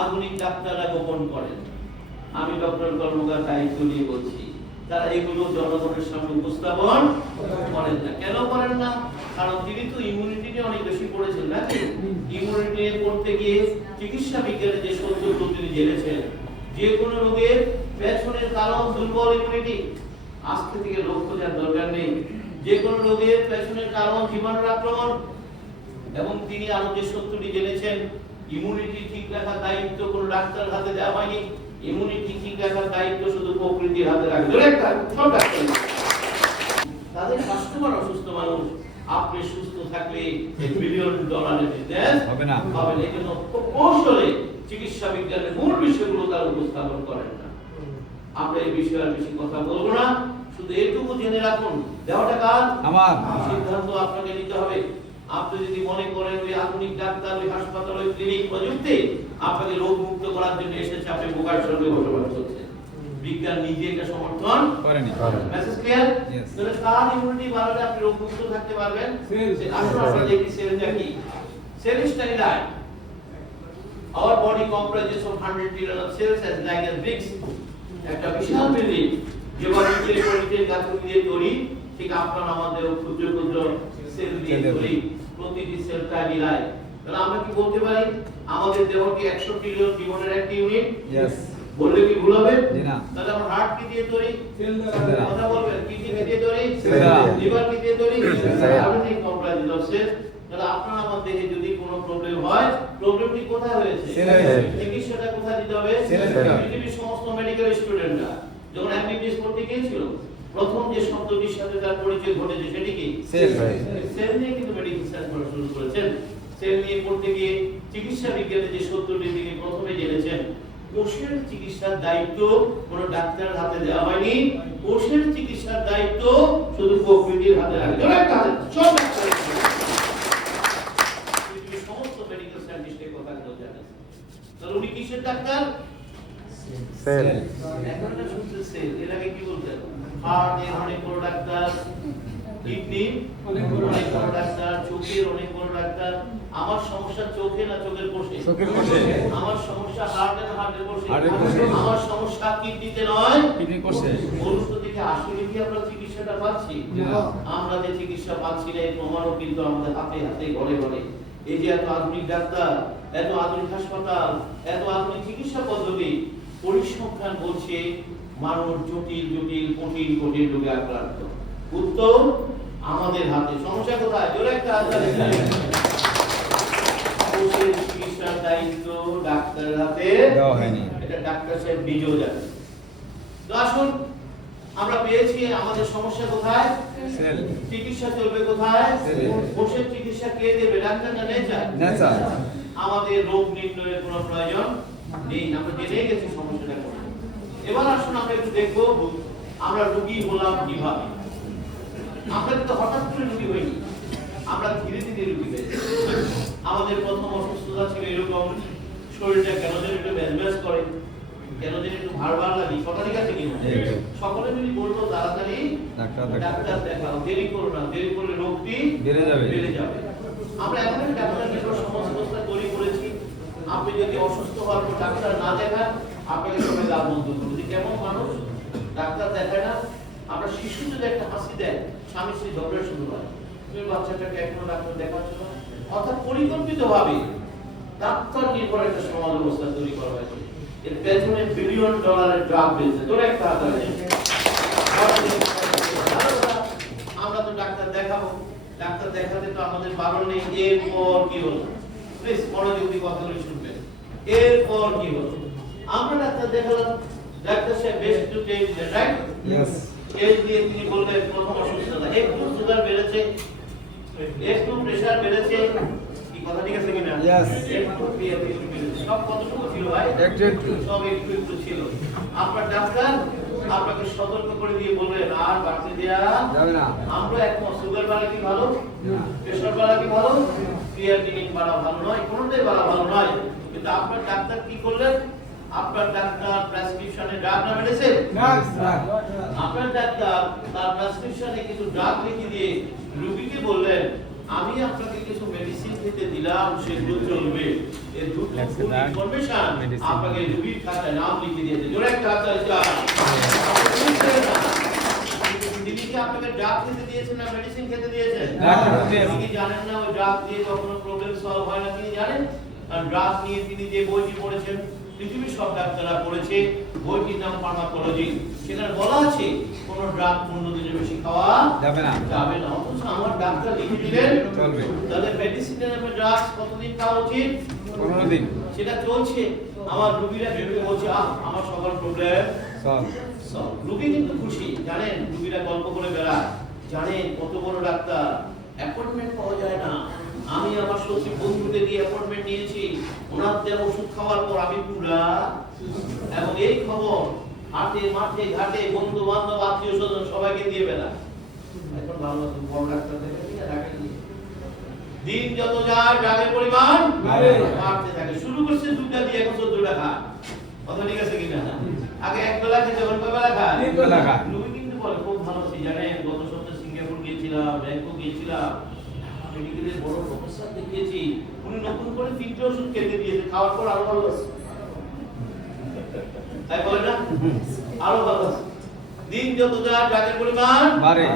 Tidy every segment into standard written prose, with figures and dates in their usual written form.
আধুনিক ডাক্তাররা গোপন করেন। আমি ডক্টর কর্মকার দায়িত্ব নিয়ে বলছি, তারা এগুলো জনগণের সামনে উপস্থাপন করেন না। কেন করেন না? কারণ তিনি তো ইমিউনিটি নিয়ে অনেক বেশি পড়েছেন, না? ইমিউনিটি নিয়ে পড়তে গিয়ে চিকিৎসা বিজ্ঞানে যে সত্যগুলো তিনি জেনেছেন, যে কোনো রোগের পেছনের কারণ দুর্বল ইমিউনিটি। আজকে থেকে রোগ খোঁজার দরকার নেই, যে কোনো রোগের পেছনের কারণ জীবাণুর আক্রমণ। এবং তিনি আরো যে সত্যটি জেনেছেন, ইমিউনিটি ঠিক রাখার দায়িত্ব কোনো ডাক্তার হাতে দেওয়া হয়নি, ইমিউনিটি ঠিক রাখার দায়িত্ব শুধু প্রকৃতির হাতে রাখা। তাদের কাস্টমার অসুস্থ মানুষ, আপনি সুস্থ থাকলে বিলিয়ন ডলারের বিজনেস হবে না। এই জন্য কৌশলে চিকিৎসা বিজ্ঞানের মূল বিষয়গুলো তারা উপস্থাপন করেন না। আমরা এই বিষয়ে বেশি কথা বলবো না, শুধু এটুকু জেনে রাখুন, দেওয়াটা কার? আমার। সিদ্ধান্ত আপনাকে নিতে হবে। আপনি যদি মনে করেন ওই আধুনিক ডাক্তার, ওই হাসপাতাল, ওই ক্লিনিক প্রযুক্তি আপনাকে রোগ মুক্ত করার জন্য এসেছে, আপনি বোকার সঙ্গে বসবাস করছেন। বিজ্ঞান নিজে এটা সমর্থন করেনি। Message clear? তাহলে কার ইমিউনিটি বাড়ালে আপনি রোগ মুক্ত থাকতে পারবেন? আসলে আমরা দেখি সেলটা কি? Cell is sterilise. Our body comprises of 100 trillion of cells as like a bricks. একটা বিশাল বিল্ডিং যেভাবে পরিচয় গাঁথনি দিয়ে তৈরি, ঠিক আপনার আমাদের ক্ষুদ্র ক্ষুদ্র সেল দিয়ে তৈরি। প্রতিটি সেল টাইনি লাইফ। তাহলে আমরা কি বলতে পারি আমাদের দেহ কি 100 ট্রিলিয়ন জীবনের একটা ইউনিট? यस। বললে কি ভুল হবে? না। তাহলে আমার হার্ট কি দিয়ে তৈরি? সেল দ্বারা। কথা বলবেন, কিডনি কি দিয়ে তৈরি? সেল দ্বারা। লিভার কি দিয়ে তৈরি? সেল দ্বারা। Everything comprises of cell. তাহলে আপনার আমার দেহে যদি কোনো প্রবলেম হয়, প্রবলেমটি কোথায় হয়েছে? সেলে। চিকিৎসাটা কোথায় দিতে হবে? সেলে। পৃথিবীর সমস্ত মেডিকেল স্টুডেন্টরা যখন এমবিবিএস পড়তে গিয়েছিল, প্রথম যে শব্দটির সাথে তার পরিচয় ঘটেছে সেটি কি? সেল। সেল নিয়ে কিন্তু মেডিকেল সায়েন্স পড়া শুরু করেছেন। সেল নিয়ে পড়তে গিয়ে চিকিৎসা বিজ্ঞানে যে সত্যটি তিনি প্রথমে জেনেছেন, কোষের চিকিৎসার দায়িত্ব কোনো ডাক্তারের হাতে দেওয়া হয়নি, কোষের চিকিৎসার দায়িত্ব শুধু প্রকৃতির হাতে রাখা হয়। সব সমস্ত মেডিকেল সায়েন্টিস্টের কথা জানেন। তাহলে উনি কিসের ডাক্তার? সেল। এখন না শুনতে সেল, এর আগে কি বলতেন? হার্ট এর অনেক বড় ডাক্তার, কিডনি অনেক বড় ডাক্তার, চোখের অনেক বড় ডাক্তার। আমার সমস্যা চোখে না চোখের কোষে? চোখের কোষে। আমার সমস্যা হার্ট এর হার্টের কোষে। আমার সমস্যা কিডনিতে নয়, কিডনি কোষে। বলুন তো দেখি আসলে কি আমরা চিকিৎসাটা পাচ্ছি? আমরা যে চিকিৎসা পাচ্ছি না, এই প্রমাণও কিন্তু আমাদের হাতে হাতে ঘরে ঘরে। এই যে এত আধুনিক ডাক্তার, এত আধুনিক হাসপাতাল, এত আধুনিক চিকিৎসা পদ্ধতি, পরিসংখ্যান বলছে মানুষ জটিল জটিল কঠিন কঠিন রোগে আক্রান্ত। উত্তর আমাদের হাতে। সমস্যা কোথায়? জোরে একটা আজারে কোষের চিকিৎসার দায়িত্ব ডাক্তারের হাতে দেওয়া হয়নি, এটা ডাক্তার সাহেব নিজেও জানে। তো আসুন, আমরা পেয়েছি আমাদের সমস্যা কোথায়? সেল। চিকিৎসা চলবে কোথায়? সেল। কোষের চিকিৎসা কে দেবে? ডাক্তার না নেচার? নেচার। আমাদের রোগ নির্ণয়ের কোনো প্রয়োজন নেই, আমরা জেনে গেছি সমস্যাটা কোথায়। এবার আসুন আমরা একটু দেখব আমরা রোগী হলাম কিভাবে। আমরা তো হঠাৎ করে রোগী হইনি, আমরা ধীরে ধীরে রোগী হয়েছি। আমাদের প্রথম অসুস্থতা ছিল এরকম, শরীরটা কেন যেন একটু ম্যাজম্যাজ করে, কেন যেন একটু ভার ভার লাগে। কথা ঠিক আছে কিনা? সকলে মিলে বলতো তাড়াতাড়ি ডাক্তার দেখাও, দেরি করো না, দেরি করলে রোগটি বেড়ে যাবে। আমরা এখন ডাক্তার দেখার সমস্যা তৈরি করেছি। আপনি যদি অসুস্থ হওয়ার পর ডাক্তার না দেখান, আপনাকে সবাই লাভ বন্ধ করবে। কেমন মানুষ ডাক্তার দেখায় না? আমরা শিশু যদি একটা হাসি দেয়, স্বামী স্ত্রী ঝগড়া শুরু হয়, তুমি বাচ্চাটাকে এখনো ডাক্তার দেখাচ্ছ না। অর্থাৎ পরিকল্পিতভাবে ডাক্তার নির্ভর একটা সমাজ ব্যবস্থা তৈরি করা হয়েছে। এর পেছনে বিলিয়ন ডলারের ড্রাগ বেচে তোর একটা হাত আছে। আমরা তো ডাক্তার দেখাবো, ডাক্তার দেখাতে তো আমাদের বারণ নেই। এরপর কি হলো? প্লিজ মনোযোগ দিয়ে কথাগুলো শুনবেন। এরপর কি হলো? আমরা ডাক্তার দেখালাম, ডাক্তার সাহেব বেস্ট টু টেক দিলেন, রাইট? यस। এই দিয়ে তিনি বললেন প্রথম অসুস্থতা, একটু সুগার বেড়েছে, একটু প্রেসার বেড়েছে। কি কথা ঠিক আছে কিনা? यस। একটু বিএপি বেড়েছে। সব কতটুকু ছিল ভাই? একটু। সব একটু একটু ছিল। আপনার ডাক্তার আপনাকে সতর্ক করে দিয়ে বললেন আর বাড়তে দেয়া যাবে না। আমরা এখন সুগার বাড়া কি ভালো? না। প্রেসার বাড়া কি ভালো? ক্রিয়াটিনিন বাড়া ভালো নয়, কোনটাই বাড়া ভালো নয়। কিন্তু আপনার ডাক্তার কি করলেন? আপনার ডাক্তার প্রেসক্রিপশনে ড্রাগ না মেডিসিন? না স্যার। আপনার ডাক্তার তার প্রেসক্রিপশনে কিছু ড্রাগ লিখে দিয়ে রোগীকে বললেন আমি আপনাকে কিছু মেডিসিন খেতে দিলাম সেগুলো চলবে। এই দুটো ইনফরমেশন আপনাকে রুগীর খাতায় নাম লিখে দিয়েছে। জোরে একটা হাত তালি দাও। তিনি কি আপনাকে ড্রাগ খেতে দিয়েছেন না মেডিসিন খেতে দিয়েছেন? আপনি কি জানেন না ওই ড্রাগ দিয়ে কখনো প্রবলেম সলভ হয় না? তিনি জানেন? আর ড্রাগ নিয়ে তিনি যে বইটি পড়েছেন, পৃথিবীর সব ডাক্তাররা পড়েছে, বইটির নাম ফার্মাকোলজি। সেখানে বলা আছে কোন ড্রাগ 15 দিনের বেশি খাওয়া যাবে না। অথচ আমার ডাক্তার লিখে দিলেন চলবে। তাহলে মেডিসিনের নামে ড্রাগ কতদিন খাওয়া উচিত? 15 দিন। সেটা চলছে। আমার রোগীরা ভেবে বলছে আমার সকল প্রবলেম সলভ। রোগী কিন্তু খুশি, জানেন রোগীরা গল্প করে বেড়ায়, জানেন কত বড় ডাক্তার, অ্যাপয়েন্টমেন্ট পাওয়া যায় না। আমি আমার সত্যি বন্ধুকে দিয়ে অ্যাপয়েন্টমেন্ট নিয়েছি, ওনার দেওয়া ওষুধ খাওয়ার পর আমি পুরা। এবং এই খবর হাটে মাঠে ঘাটে বন্ধু বান্ধব আত্মীয় স্বজন সবাইকে দিয়ে বেড়া। এখন ভালো বড় ডাক্তার দেখে দিন যত যায় ড্রাগের পরিমাণ বাড়তে থাকে। শুরু করছে 2টা দিয়ে, এখন 14টা খায়। কথা ঠিক আছে কিনা? আগে এক বেলা খেতে, এখন কয় বেলা খায়? 3 বেলা খায়। রুগী কিন্তু বলে খুব ভালো আছি, জানেন গত সপ্তাহে সিঙ্গাপুর গিয়েছিলাম, ব্যাংকক গিয়েছিলাম, মেডিকেলের বড় প্রফেসর দেখিয়েছি, উনি নতুন করে 3টে ওষুধ খেতে দিয়েছে, খাওয়ার পর আরো ভালো আছে। তাই বলে না? আরো ভালো আছে। দিন যত যায় ড্রাগের পরিমাণ বাড়ে,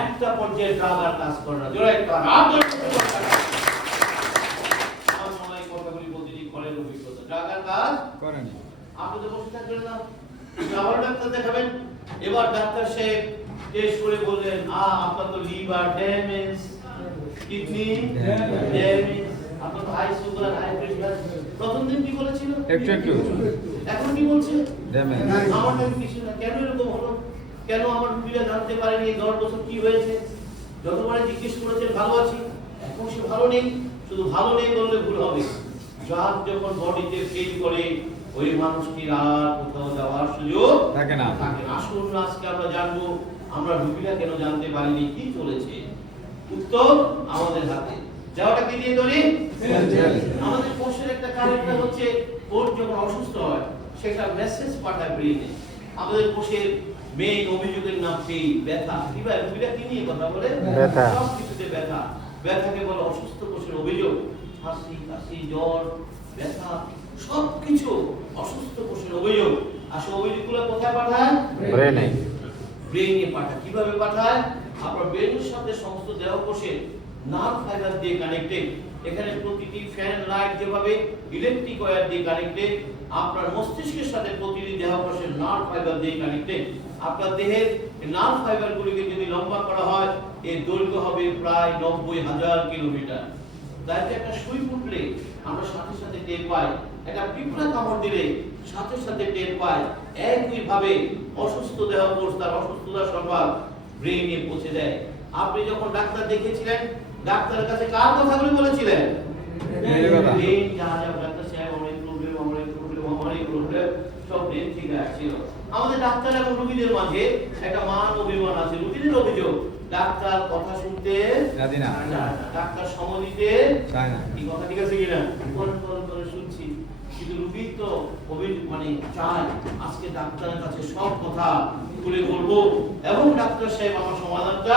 একটা পর্যায়ে ড্রাগ আর কাজ করে না। জোরে একটা হাত ধরে আমার মনে হয় কথাগুলি প্রতিটি কলের অভিজ্ঞতা, ড্রাগ আর কাজ করে না। আপনি তো বসে থাকবেন না, আবার ডাক্তার দেখাবেন। এবার ডাক্তার সাহেব টেস্ট করে বললেন আপনার তো লিভার ড্যামেজ, কিডনি ড্যামেজ, আপনার তো হাই সুগার, হাই প্রেসার। প্রথম দিন কি বলেছিল? একটু। এখন কি বলছে? ড্যামেজ। আমার তো কিছু না। কেন এরকম হলো? কেন আমার রোগীরা জানতে পারেনি এই 10 বছর কি হয়েছে? যতবারে জিজ্ঞেস করেছেন ভালো আছি, এখন সে ভালো নেই। শুধু ভালো নেই বললে ভুল হবে। ড্রাগ যখন বডিতে ফেল করে, ওই মানুষটির আর কোথাও যাওয়ার সুযোগ থাকে না। আসুন আজকে আমরা জানবো আমরা রোগীরা কেন জানতে পারিনি কি চলেছে। উত্তর আমাদের হাতে। যাওয়াটা কি দিয়ে তৈরি? আমাদের কোষের একটা কারেক্টার হচ্ছে, কোষ যখন অসুস্থ হয় সেটা মেসেজ পাঠায় ব্রেইনে। আমাদের কোষের মেইন অভিযোগের নাম পেইন, ব্যথা। কিবা রোগীরা কি নিয়ে কথা বলে? ব্যথা। সব কিছুতে ব্যথা। ব্যথাকে বলে অসুস্থ কোষের অভিযোগ। হাসি কাশি জ্বর ব্যথা সবকিছু অসুস্থ কোষের অভিযোগ। আসলে অভিযোগগুলো কোথায় পাঠায়? ব্রেইনে। ব্রেইনে পাঠায়। কিভাবে পাঠায়? আপনার ব্রেইনের সাথে সমস্ত দেহ কোষের নার্ভ ফাইবার দিয়ে কানেক্টেড। এখানে প্রতিটি ফ্যান লাইট যেভাবে ইলেকট্রিক ওয়্যার দিয়ে কানেক্টেড, আপনার মস্তিষ্কের সাথে প্রতিটি দেহ কোষের নার্ভ ফাইবার দিয়ে কানেক্টেড। আপনার দেহের নার্ভ ফাইবারগুলিকে যদি লম্বা করা হয়, এর দৈর্ঘ্য হবে প্রায় 90,000 কিলোমিটার। তাই একটা সুই ফুটলে আমরা সাথে সাথে টের পাই, একটা পিঁপড়া কামড় দিলে সাথে সাথে টের পাই। একই ভাবে অসুস্থ দেহ কোষ তার অসুস্থতার সংবাদ ব্রেইনে পৌঁছে দেয়। আপনি যখন ডাক্তার দেখিয়েছিলেন, ডাক্তারের কাছে কার কথাগুলো বলেছিলেন? ব্রেইন যা ডাক্তার সাহেব আমার প্রবলেম সব ব্রেইন ঠিক আসছিল। আমাদের ডাক্তার এবং রোগীদের মাঝে একটা মান অভিমান আছে। রোগীদের অভিযোগ ডাক্তার কথা শুনতে রাজি না, ডাক্তার সময় দিতে চায় না। এই কথা ঠিক আছে কিনা? করে শুনছি, কিন্তু রোগী তো অভিযোগ চায় আজকে ডাক্তারের কাছে সব কথা খুলে বলবো এবং ডাক্তার সাহেব আমার সমাধানটা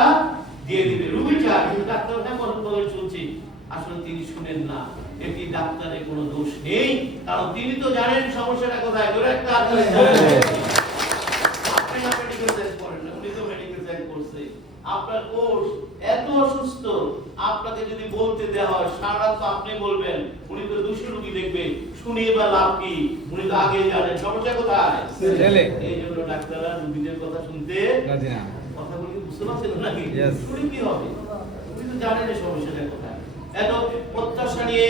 দিয়ে দিবে। রোগী চায়, কিন্তু ডাক্তার করে শুনছি, আসলে তিনি শুনেন না। এটি ডাক্তারের কোনো দোষ নেই, কারণ তিনি তো জানেন সমস্যাটা কোথায়। ধরে একটা আপনি না মেডিকেল সায়েন্স করেন না, উনি তো মেডিকেল সায়েন্স করছে। আপনার কোষ এত অসুস্থ, আপনাকে যদি বলতে দেওয়া হয় সারা তো আপনি বলবেন, উনি তো 200 রোগী দেখবে, শুনিয়ে বা লাভ কি? উনি তো আগে জানেন সমস্যা কোথায়। এই জন্য ডাক্তাররা রোগীদের কথা শুনতে রাজি না। কথাগুলো বুঝতে পারছেন নাকি? শুনি কি হবে? উনি তো জানেন সমস্যাটা কোথায়। এত প্রত্যাশা নিয়ে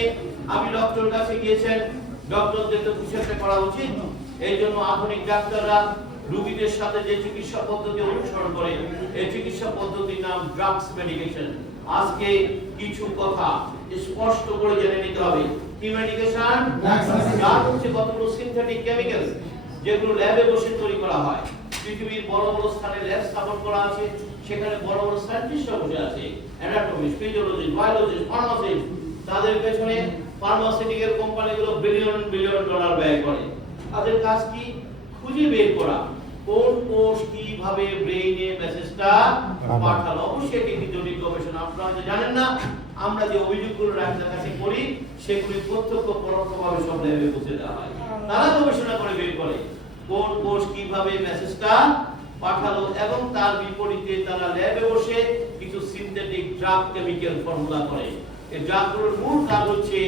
আমি ডক্টরের কাছে গিয়েছেন, ডক্টরদের তো কিছু একটা করা উচিত। এই জন্য আধুনিক ডাক্তাররা রোগীদের সাথে যে চিকিৎসা পদ্ধতি অনুসরণ করে, এই চিকিৎসা পদ্ধতির নাম ড্রাগস মেডিকেশন। আজকে কিছু কথা স্পষ্ট করে জেনে নিতে হবে। কি মেডিকেশন? ড্রাগ হচ্ছে কতগুলো সিনথেটিক কেমিক্যালস যেগুলো ল্যাবে বসে তৈরি করা হয়। পৃথিবীর বড় বড় স্থানে ল্যাব স্থাপন করা আছে, সেখানে বড় বড় সায়েন্টিস্টরা বসে আছে, অ্যানাটমিস্ট, ফিজিওলজিস্ট, বায়োলজিস্ট, ফার্মাসিস্ট। তাদের পেছনে ফার্মাসিউটিক্যাল কোম্পানিগুলো বিলিয়ন বিলিয়ন ডলার ব্যয় করে। তাদের কাজ কি? খুঁজে বের করা কোন কোষ কিভাবে ব্রেইনে মেসেজটা পাঠালো। অবশ্যই এটি জটিল গবেষণা, আপনারা জানেন না। আমরা যে অভিযোগগুলো ডাক্তার কাছে করি সেগুলি প্রত্যক্ষ পরোক্ষভাবে সব ল্যাবে পৌঁছে দেওয়া হয়। তারা গবেষণা করে বের করে কোন কোষ কিভাবে মেসেজটা পাঠালো এবং তার বিপরীতে তারা ল্যাবে বসে কিছু সিনথেটিক ড্রাগ কেমিক্যাল ফর্মুলা করে। এই ড্রাগগুলোর মূল কাজ হচ্ছে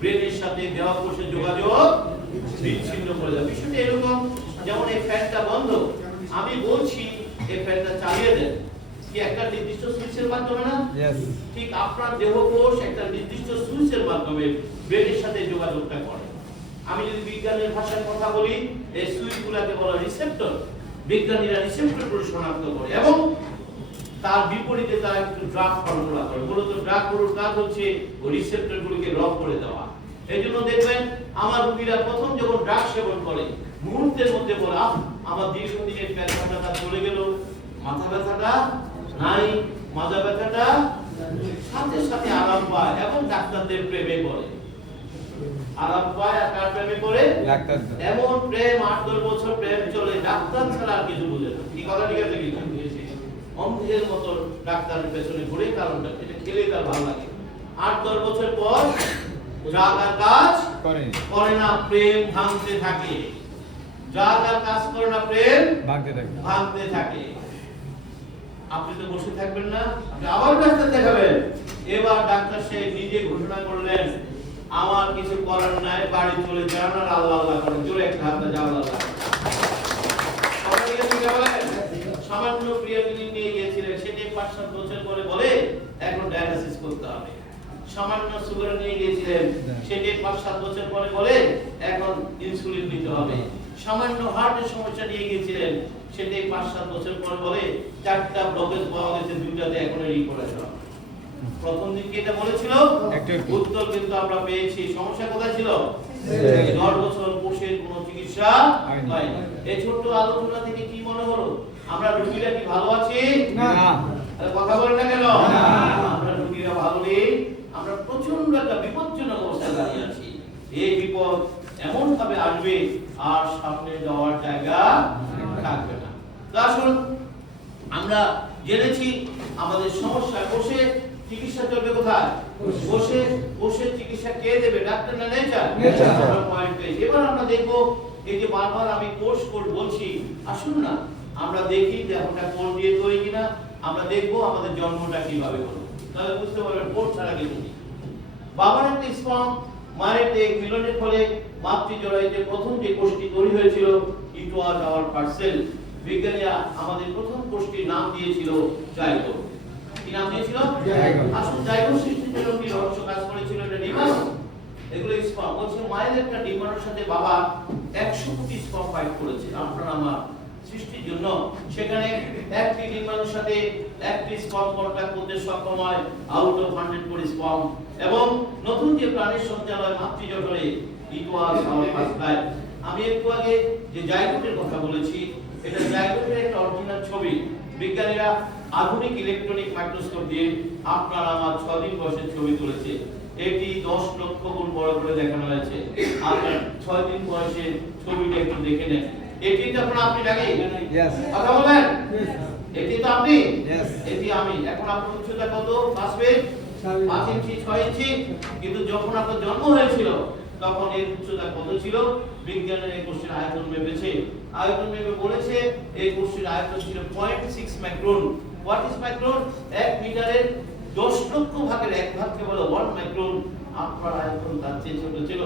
ব্রেনের সাথে দেহ কোষের যোগাযোগ বিচ্ছিন্ন করে দেওয়া। বিষয়টা এরকম, যেমন এই ফ্যানটা বন্ধ, আমি বলছি এই ফ্যানটা চালিয়ে দেন, কি একটা নির্দিষ্ট সুইচের মাধ্যমে না? ঠিক আপনার দেহ কোষ একটা নির্দিষ্ট সুইচের মাধ্যমে ব্রেনের সাথে যোগাযোগটা করে। আমি যদি বিজ্ঞানের ভাষায় কথা বলি, এই সুইচগুলোকে বলা রিসেপ্টর। বিজ্ঞানীরা রিসেপ্টরগুলো শনাক্ত করে এবং তার বিপরীতে তারা একটু ড্রাগ ফর্মুলা করে। মূলত ড্রাগগুলোর কাজ হচ্ছে ওই রিসেপ্টরগুলোকে লক করে দেওয়া। এইজন্য দেখবেন আমার রোগীরা প্রথম যখন ড্রাগ সেবন করে মুহূর্তের মধ্যে বলে, আমার দীর্ঘদিনের পেট ব্যথাটা চলে গেল, মাথা ব্যথাটা নাই, মাজা ব্যথাটা সাথে সাথে আরাম পায় এবং ডাক্তারদের প্রেমে পড়ে। আরাম পায় আর কার প্রেমে পড়ে? ডাক্তার। এমন প্রেম 8-10 বছর প্রেম চলে, ডাক্তার ছাড়া আর কিছু বুঝে না। কি কথা ঠিক আছে কি? অন্ধের মতো ডাক্তারের পেছনে ঘুরে, কারণটা এটা খেলে তার ভালো লাগে। 8-10 বছর পর ড্রাগ আর কাজ করে না, প্রেম ভাঙতে থাকে। ড্রাগ আর কাজ করে না, প্রেম ভাঙতে থাকে। আপনি তো বসে থাকবেন না, আবার ডাক্তার দেখাবেন। এবার ডাক্তার সাহেব নিজে ঘোষণা করলেন, আমার কিছু করার নাই, বাড়ি চলে যান আর আল্লাহ আল্লাহ করেন। জোরে একটা হাত দাও, আল্লাহ। সামান্য ক্রিয়াটিনিন নিয়ে গিয়েছিলেন, সেটি 5-7 বছর পরে বলে এখন ডায়ালিসিস করতে হবে। সামান্য সুগার নিয়ে গিয়েছিলেন, সেটি 5-7 বছর পরে বলে এখন ইনসুলিন নিতে হবে। সামান্য হার্টের সমস্যা নিয়ে গিয়েছিলেন, সেটি 5-7 বছর পর বলে 4টা ব্লকেজ পাওয়া গেছে, 2টাতে এখন রিপোর্টেশন। প্রথম দিন কি এটা বলেছিল? উত্তর কিন্তু আমরা পেয়েছি। সমস্যা কোথায় ছিল? 10 বছর কোষের কোনো চিকিৎসা হয়নি। এই ছোট্ট আলোচনা থেকে কি মনে হলো? আমরা রোগীরা কি ভালো আছি? না। কথা বলেন না কেন? আমরা রোগীরা ভালো নেই, আমরা প্রচন্ড একটা বিপজ্জনক অবস্থায় দাঁড়িয়ে আছি। এই বিপদ এমন ভাবে আসবে আর সামনে যাওয়ার জায়গা থাকবে না। আসুন আমরা জেনেছি আমাদের সমস্যা কোষে, চিকিৎসা চলবে কোথায়? কোষে। কোষের চিকিৎসা কে দেবে? ডাক্তার না নেচার? এবার আমরা দেখবো, এই যে বারবার আমি কোষ বলছি, আসুন না আমরা দেখি দেহটা কোষ দিয়ে তৈরি কিনা। আমরা দেখবো আমাদের জন্মটা কিভাবে হলো, তাহলে বুঝতে পারবেন কোষ ছাড়া কিছু নেই। বাবার একটা স্পার্ম মায়ের এক মিলনের ফলে মাতৃজরায়ুতে প্রথম যে কোষটি তৈরি হয়েছিল, ইট ওয়াজ আওয়ার ফার্স্ট সেল। বিজ্ঞানীরা আমাদের প্রথম কোষটির নাম দিয়েছিল জাইগোট। কি নাম দিয়েছিল? জাইগোট। আসলে জাইগোট সৃষ্টির জন্য কি রহস্য কাজ করেছিল? এটা ডিমান্ড, এগুলো স্পার্ম বলছে মায়ের একটা ডিমান্ডের সাথে বাবা 100 কোটি স্পার্ম ফাইট করেছে আপনার আমার সৃষ্টির জন্য। সেখানে একটি ডিমান্ডের সাথে একটি স্পার্ম কন্টাক্ট করতে সক্ষম হয় আউট অফ 100 কোটি স্পার্ম। এবং নতুন যে প্রাণীর সঞ্চালয় মাতৃজঠরে, ইট ওয়াজ আওয়ার ফার্স্ট লাইফ। আমি একটু আগে যে জাইগোটের কথা বলেছি, এটা জাইগোটের একটা অরিজিনাল ছবি। বিজ্ঞানীরা আধুনিক ইলেকট্রনিক মাইক্রোস্কোপ দিয়ে আপনার আমার 6 দিন বয়সের ছবি তুলেছে। এটি 10 লক্ষ গুণ বড় করে দেখানো হয়েছে। আপনার 6 দিন বয়সের ছবিটা একটু দেখে নেন। এটি তো আপনি নাকি? यस। কথা বলেন। এটি তো আপনি? यस। এটি আমি। এখন আপনার উচ্চতা কত? 5 ফিট 5 ইঞ্চি 6 ইঞ্চি। কিন্তু যখন আপনার জন্ম হয়েছিল তখন এর উচ্চতা কত ছিল? বিজ্ঞানের এই কোষের আয়তন মেপেছে। আয়তন মেপে বলেছে এই কোষের আয়তন ছিল 0.6 মাইক্রন। What is micron? 1 মিটারের 10 লক্ষ ভাগের 1 ভাগকে বলে 1 মাইক্রন। আপনার আয়তন তার চেয়ে ছোট ছিল।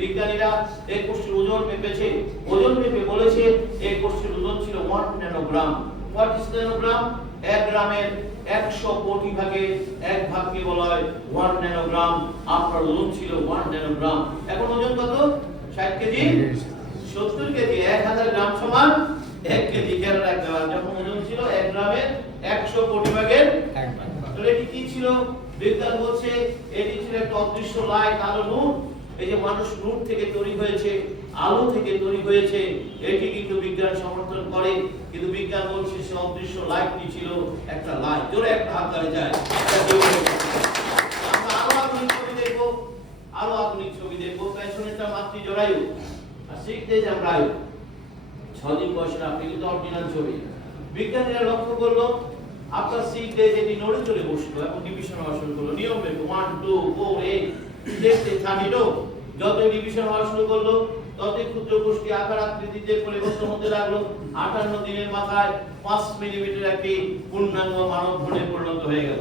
বিজ্ঞানীরা এই কোষের ওজন মেপেছে। ওজন মেপে বলেছে এই কোষের ওজন ছিল 1 ন্যানোগ্রাম। What is nanogram? 1 গ্রামের 100 কোটি ভাগে 1 ভাগকে বলা হয় 1 ন্যানোগ্রাম। আপনার ওজন ছিল 1 ন্যানোগ্রাম। এখন ওজন কত? 60 কেজি, 70 কেজি। 1000 গ্রাম সমান 1 কেজি। খেয়াল রাখতে হবে, যখন ওজন ছিল 1 গ্রামের 100 কোটি ভাগের 1 ভাগ। তাহলে এটি কি ছিল? বিজ্ঞান বলছে এটি ছিল একটা অদৃশ্য লাইট, আলো, নূর। এই যে মানুষ নূর থেকে তৈরি হয়েছে, আলো থেকে তৈরি হয়েছে, এটি কিন্তু বিজ্ঞান সমর্থন করে। কিন্তু বিজ্ঞান বলছে সে অদৃশ্য লাইটটি ছিল একটা লাইট। জোরে একটা হাত তালি যায়। আমরা আরো আধুনিক ছবি দেখবো, আরো আধুনিক ছবি দেখবো। পেছনেরটা মাতৃজরায়ু আর 6 days আমরা আয়ু 6 দিন বয়সের। আপনি কিন্তু অরিজিনাল ছবি। বিজ্ঞানীরা লক্ষ্য করলো আপনার সিক ডে যেটি নড়ে চড়ে বসলো এবং ডিভিশন হওয়া শুরু করলো নিয়ম রেখে 1 2 4 8 দেখতে থামিলো। যতই ডিভিশন হওয়া শুরু করলো ততই ক্ষুদ্র গোষ্ঠী আকার আকৃতিতে পরিবর্তন হতে লাগলো। 58 দিনের মাথায় 5 মিলিমিটার একটি পূর্ণাঙ্গ মানব ভ্রূণে পরিণত হয়ে গেল।